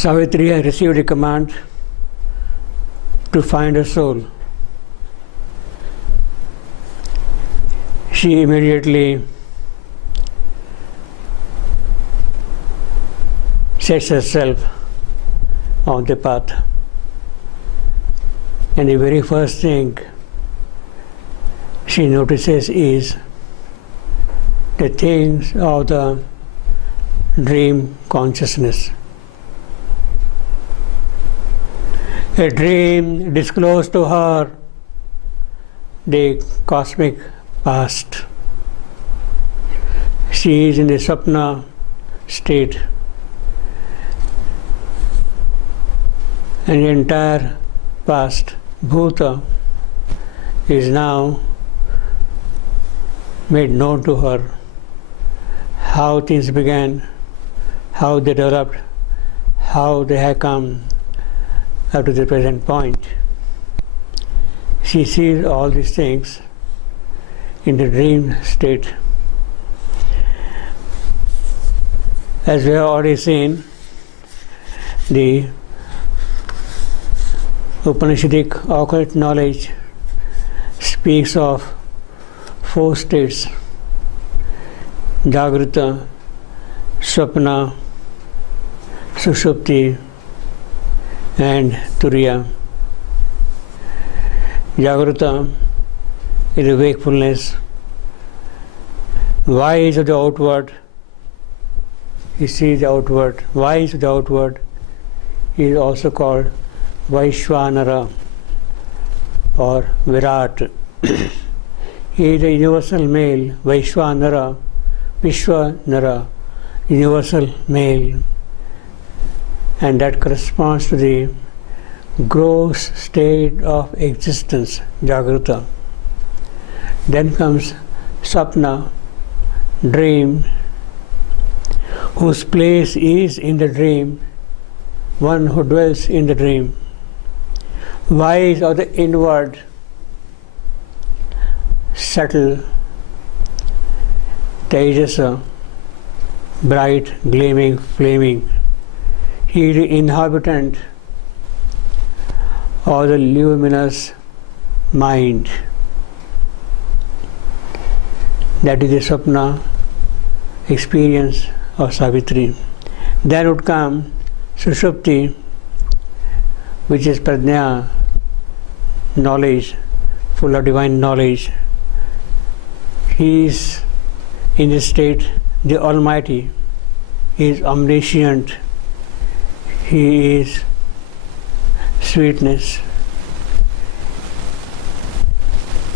Savitri had received a command to find her soul. She immediately sets herself on the path. And the very first thing she notices is the things of the dream consciousness. A dream disclosed to her the cosmic past. She is in the Sapna state, and the entire past, Bhuta, is now made known to her. How things began, how they developed, how they have come up to the present point. She sees all these things in the dream state. As we have already seen, the Upanishadic occult knowledge speaks of 4 states: Jagrita, Swapna, Sushupti, and Turiya. Jagrita is the wakefulness. Wise of the outward. He sees the outward. Wise of the outward is also called Vaishwanara or Virat. He is the universal male, Vaishwanara, Vishwanara, universal male, and that corresponds to the gross state of existence, Jagrita. Then comes Sapna, dream, whose place is in the dream, one who dwells in the dream. Wise or the inward, subtle, Tejasa, bright, gleaming, flaming. He is the inhabitant of the luminous mind. That is the Sapna experience of Savitri. Then would come Sushupti, which is Prajna, knowledge, full of divine knowledge. He is in this state the Almighty. He is omniscient. He is sweetness.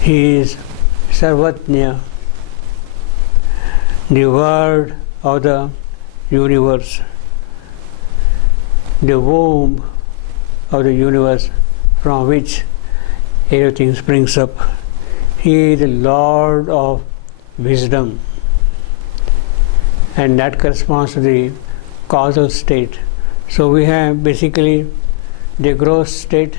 He is Sarvatnya, the word of the universe, the womb of the universe from which everything springs up. He is the Lord of wisdom, and that corresponds to the causal state. So we have basically the gross state,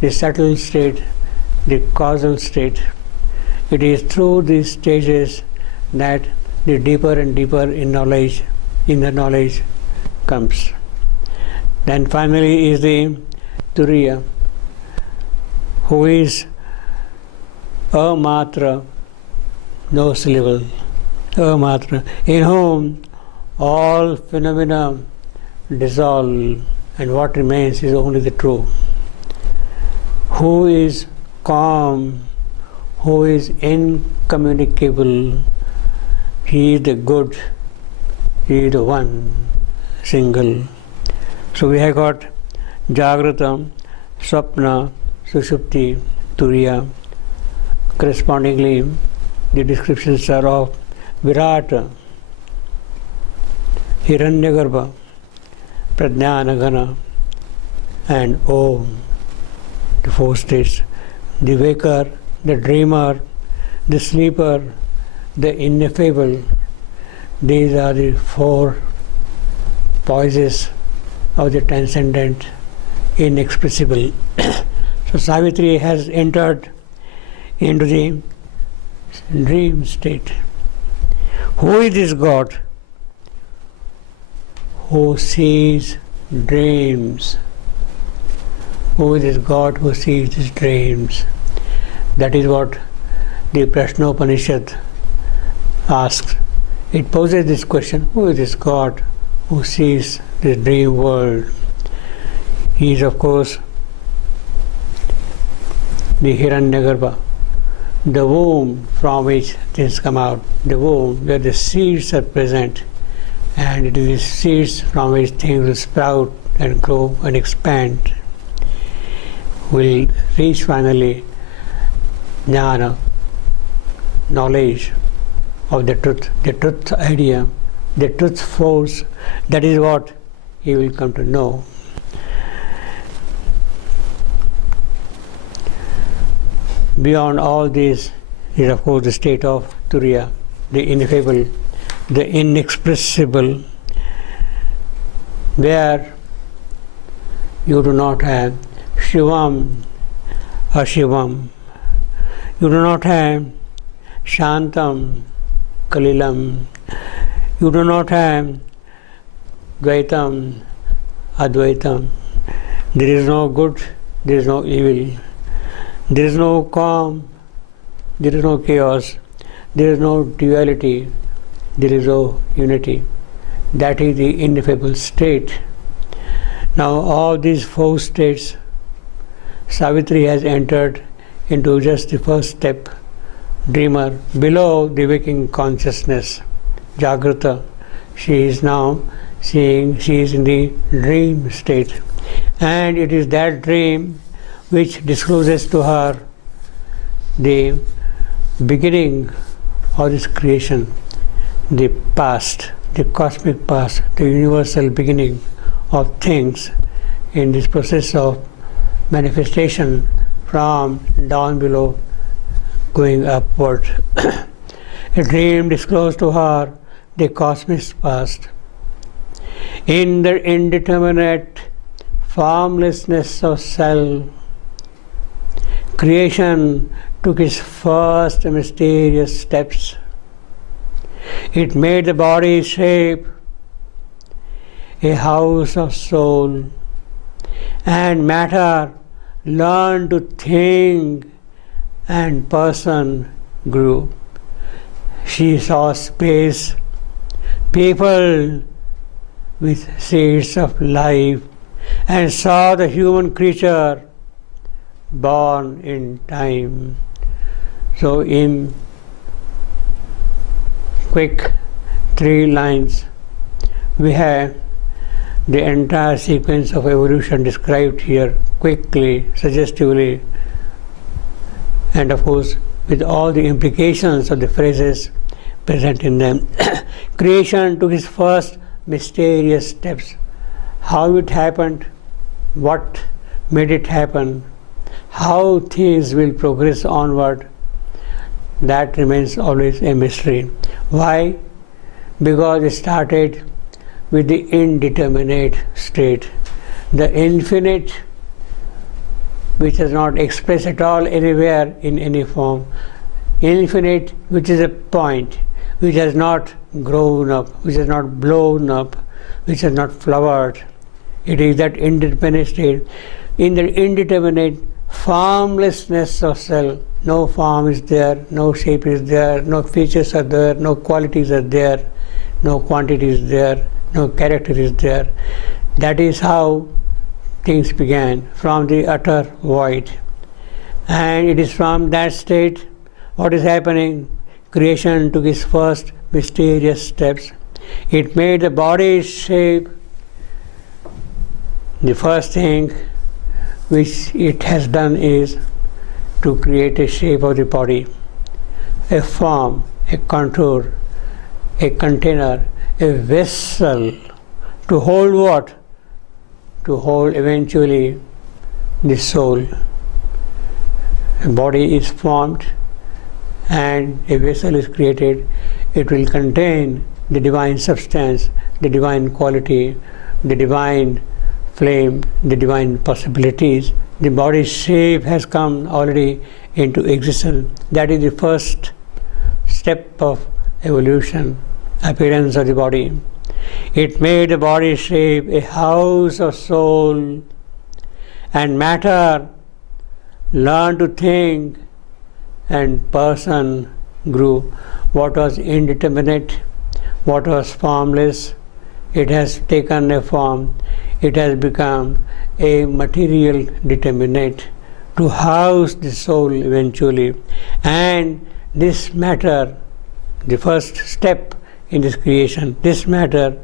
the subtle state, the causal state. It is through these stages that the deeper and deeper in the knowledge comes. Then finally is the Turiya, who is amatra, no syllable, amatra, in whom all phenomena dissolve and what remains is only the true. Who is calm, who is incommunicable. He is the good, he is the one, single. So we have got Jagrata, Swapna, Sushupti, Turiya. Correspondingly, the descriptions are of Virata, Hiranyagarbha, Prajnanagana, and Om, the 4 states: the waker, the dreamer, the sleeper, the ineffable. These are the 4 poises of the transcendent, inexpressible. So Savitri has entered into the dream state. Who is this God who sees dreams. Who is this God who sees his dreams? That is what the Prashnopanishad asks. It poses this question, who is this God who sees this dream world? He is, of course, the Hiranyagarbha, the womb from which things come out, the womb where the seeds are present, and it is the seeds from which things will sprout and grow and expand, will reach finally jnana, knowledge of the truth idea, the truth force. That is what he will come to know. Beyond all this is, of course, the state of Turiya, the ineffable, the inexpressible, where you do not have Shivam, Ashivam, you do not have Shantam, Kalilam, you do not have Dvaitam, Advaitam. There is no good, there is no evil. There is no calm, there is no chaos, there is no duality, there is no unity. That is the ineffable state. Now all these four states, Savitri has entered into just the first step, dreamer, below the waking consciousness, Jagrata. She is now seeing, she is in the dream state. And it is that dream which discloses to her the beginning of this creation, the past, the cosmic past, the universal beginning of things in this process of manifestation from down below going upward. A dream disclosed to her the cosmic past. In the indeterminate formlessness of self, creation took its first mysterious steps. It made the body shape a house of soul, and matter learned to think, and person grew. She saw space peopled with seeds of life, and saw the human creature born in time. So in quick 3 lines, we have the entire sequence of evolution described here quickly, suggestively, and of course with all the implications of the phrases present in them. Creation took its first mysterious steps. How it happened, what made it happen, how things will progress onward, that remains always a mystery. Why? Because it started with the indeterminate state, the infinite, which is not expressed at all anywhere in any form, infinite, which is a point, which has not grown up, which has not blown up, which has not flowered. It is that indeterminate state. In the indeterminate formlessness of self, no form is there, no shape is there, no features are there, no qualities are there, no quantity is there, no character is there. That is how things began, from the utter void. And it is from that state, what is happening? Creation took its first mysterious steps. It made the body shape. The first thing which it has done is to create a shape of the body, a form, a contour, a container, a vessel, to hold what? To hold eventually the soul. A body is formed and a vessel is created. It will contain the divine substance, the divine quality, the divine flame, the divine possibilities. The body's shape has come already into existence. That is the first step of evolution, appearance of the body. It made the body shape a house of soul, and matter learned to think, and person grew. What was indeterminate, what was formless, it has taken a form. It has become a material determinate to house the soul eventually. And this matter, the first step in this creation, this matter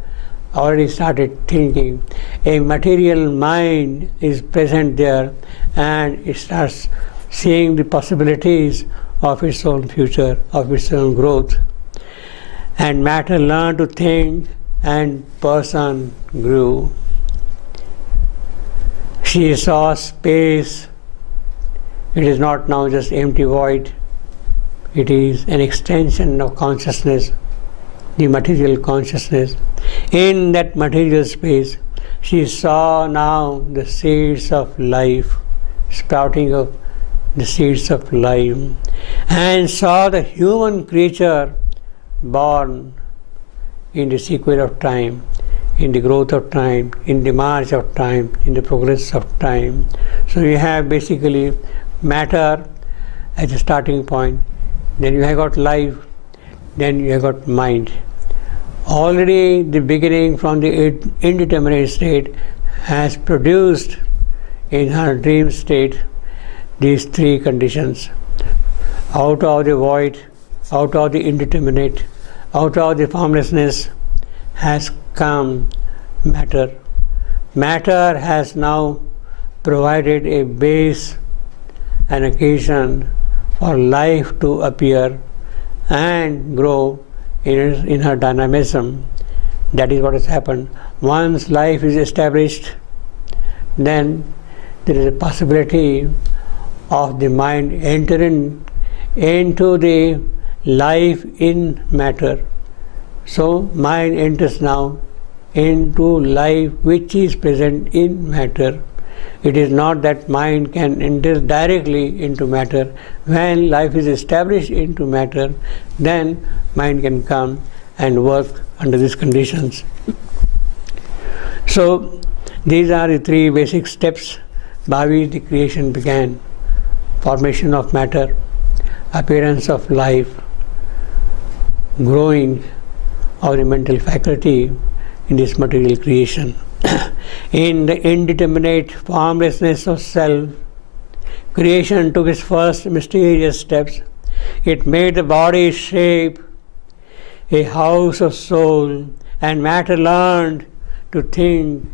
already started thinking. A material mind is present there, and it starts seeing the possibilities of its own future, of its own growth. And matter learned to think, and person grew. She saw space. It is not now just empty void. It is an extension of consciousness, the material consciousness. In that material space, she saw now the seeds of life, sprouting of the seeds of life, and saw the human creature born in the sequence of time, in the growth of time, in the march of time, in the progress of time. So you have basically matter as a starting point, then you have got life, then you have got mind. Already the beginning from the indeterminate state has produced in her dream state these three conditions. Out of the void, out of the indeterminate, out of the formlessness has come matter. Matter has now provided a base, an occasion for life to appear and grow in her dynamism. That is what has happened. Once life is established, then there is a possibility of the mind entering into the life in matter. So mind enters now into life which is present in matter. It is not that mind can enter directly into matter. When life is established into matter, then mind can come and work under these conditions. So these are the three basic steps by which the creation began. Formation of matter, appearance of life, growing of the mental faculty in this material creation. In the indeterminate formlessness of self, creation took its first mysterious steps. It made the body shape a house of soul, and matter learned to think,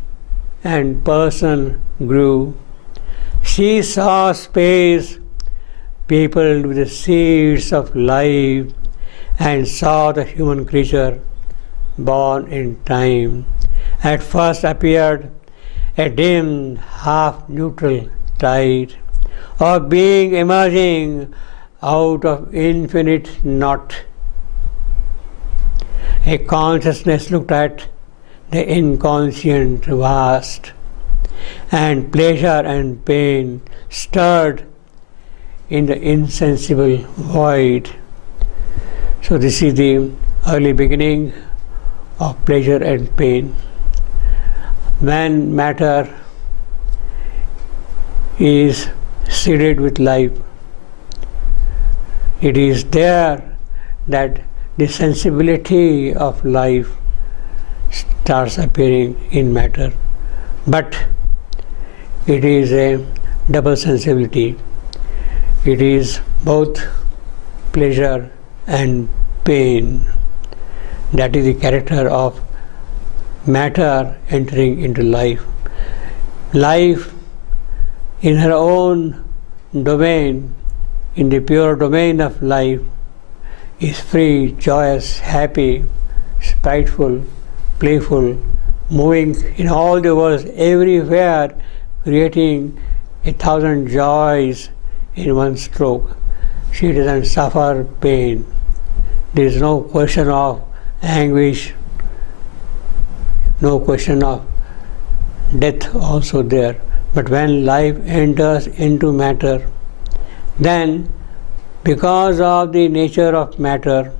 and person grew. She saw space peopled with the seeds of life, and saw the human creature born in time. At first appeared a dim, half-neutral tide of being emerging out of infinite naught. A consciousness looked at the inconscient vast, and pleasure and pain stirred in the insensible void. So this is the early beginning of pleasure and pain. When matter is seeded with life, it is there that the sensibility of life starts appearing in matter. But it is a double sensibility. It is both pleasure and pain. That is the character of matter entering into life. Life in her own domain, in the pure domain of life, is free, joyous, happy, spiteful, playful, moving in all the worlds, everywhere, creating 1,000 joys in one stroke. She doesn't suffer pain. There is no question of anguish, no question of death also there. But when life enters into matter, then because of the nature of matter,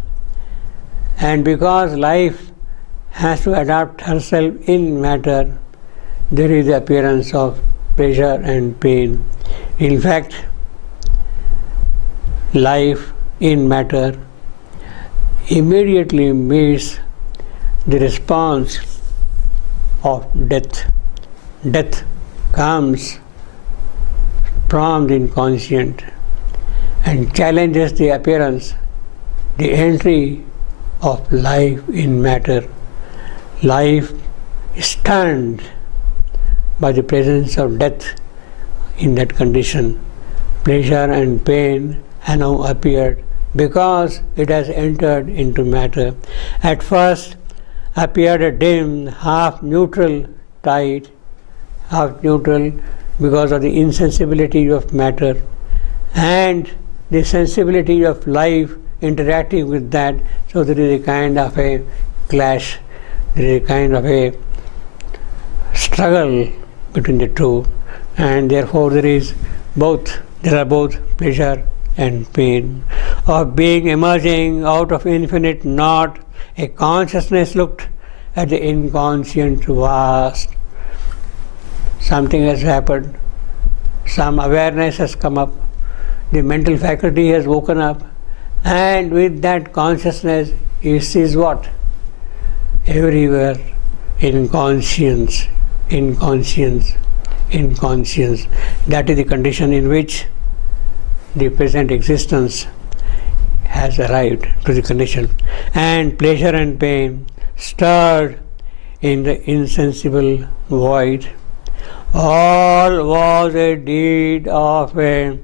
and because life has to adapt herself in matter, there is the appearance of pleasure and pain. In fact, life in matter immediately meets the response of death. Death comes from the inconscient and challenges the appearance, the entry of life in matter. Life is stunned by the presence of death in that condition. Pleasure and pain have now appeared because it has entered into matter. At first appeared a dim, half neutral tide, half neutral because of the insensibility of matter and the sensibility of life interacting with that. So there is a kind of a clash, there is a kind of a struggle between the two, and therefore there are both pleasure and pain. Of being emerging out of infinite naught, a consciousness looked at the inconscient vast. Something has happened, some awareness has come up, the mental faculty has woken up, and with that consciousness he sees what? Everywhere inconscience, inconscience, inconscience. That is the condition in which the present existence has arrived to the condition. And pleasure and pain stirred in the insensible void. All was a deed of a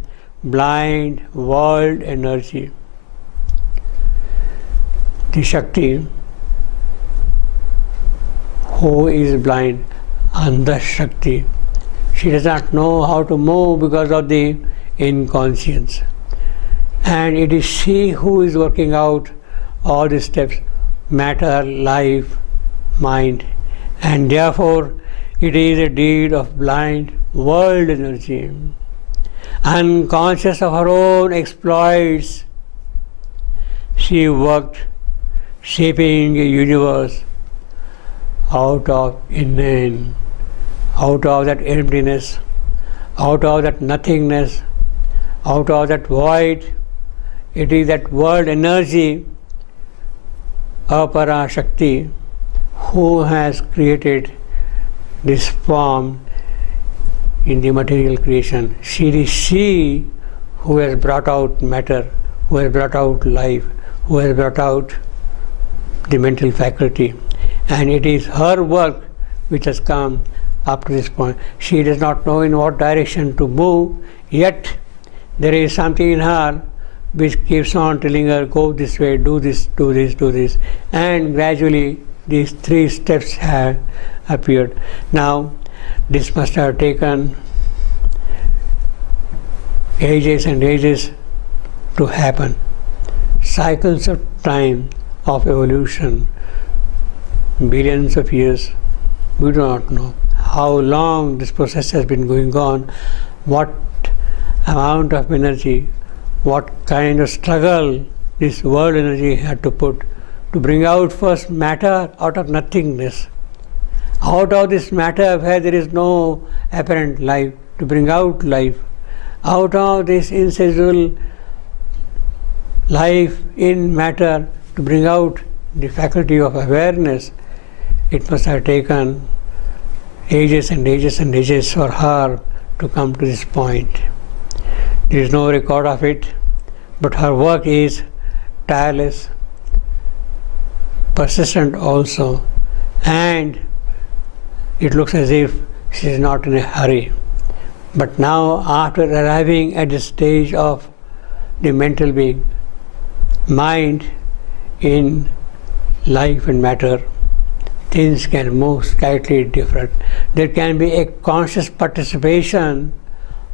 blind world energy. The Shakti, who is blind, Andha Shakti, she does not know how to move because of the inconscience. And it is she who is working out all the steps, matter, life, mind, and therefore it is a deed of blind world energy. Unconscious of her own exploits, she worked, shaping a universe out of inane, out of that emptiness, out of that nothingness, out of that void. It is that world energy, Apara Shakti, who has created this form in the material creation. She is she who has brought out matter, who has brought out life, who has brought out the mental faculty. And it is her work which has come up to this point. She does not know in what direction to move, yet there is something in her which keeps on telling her, go this way, do this, do this, do this. And gradually these three steps have appeared. Now, this must have taken ages and ages to happen. Cycles of time, of evolution, billions of years. We do not know how long this process has been going on, what amount of energy, what kind of struggle this world energy had to put to bring out first matter out of nothingness. Out of this matter where there is no apparent life, to bring out life. Out of this insensible life in matter, to bring out the faculty of awareness. It must have taken ages and ages and ages for her to come to this point. There is no record of it, but her work is tireless, persistent also, and it looks as if she is not in a hurry. But now, after arriving at the stage of the mental being, mind in life and matter, things can move slightly different. There can be a conscious participation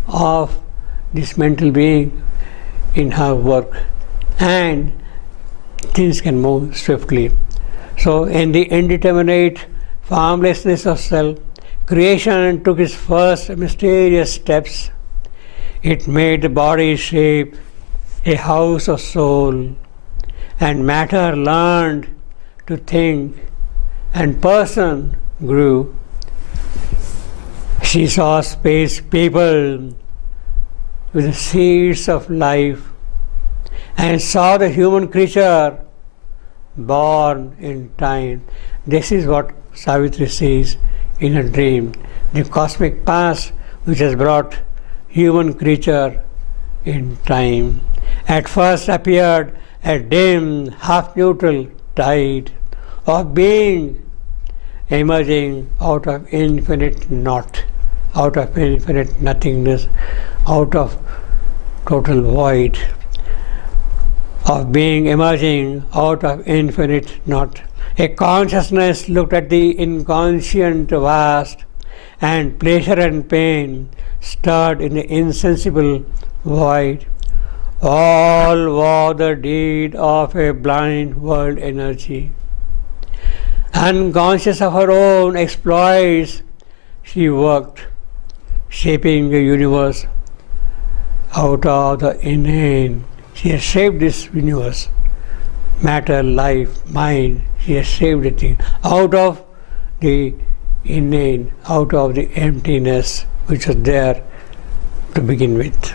of this mental being in her work, and things can move swiftly. So, in the indeterminate formlessness of self, creation took its first mysterious steps. It made the body shape a house of soul, and matter learned to think and person grew. She saw space people with the seeds of life and saw the human creature born in time. This is what Savitri sees in a dream, the cosmic past which has brought human creature in time. At first appeared a dim, half-neutral tide of being emerging out of infinite naught, out of infinite nothingness, out of total void, of being emerging out of infinite naught. A consciousness looked at the inconscient vast, and pleasure and pain stirred in the insensible void. All was the deed of a blind world energy. Unconscious of her own exploits, she worked, shaping the universe out of the inane. She has shaped this universe, matter, life, mind. She has shaped it out of the inane, out of the emptiness which was there to begin with.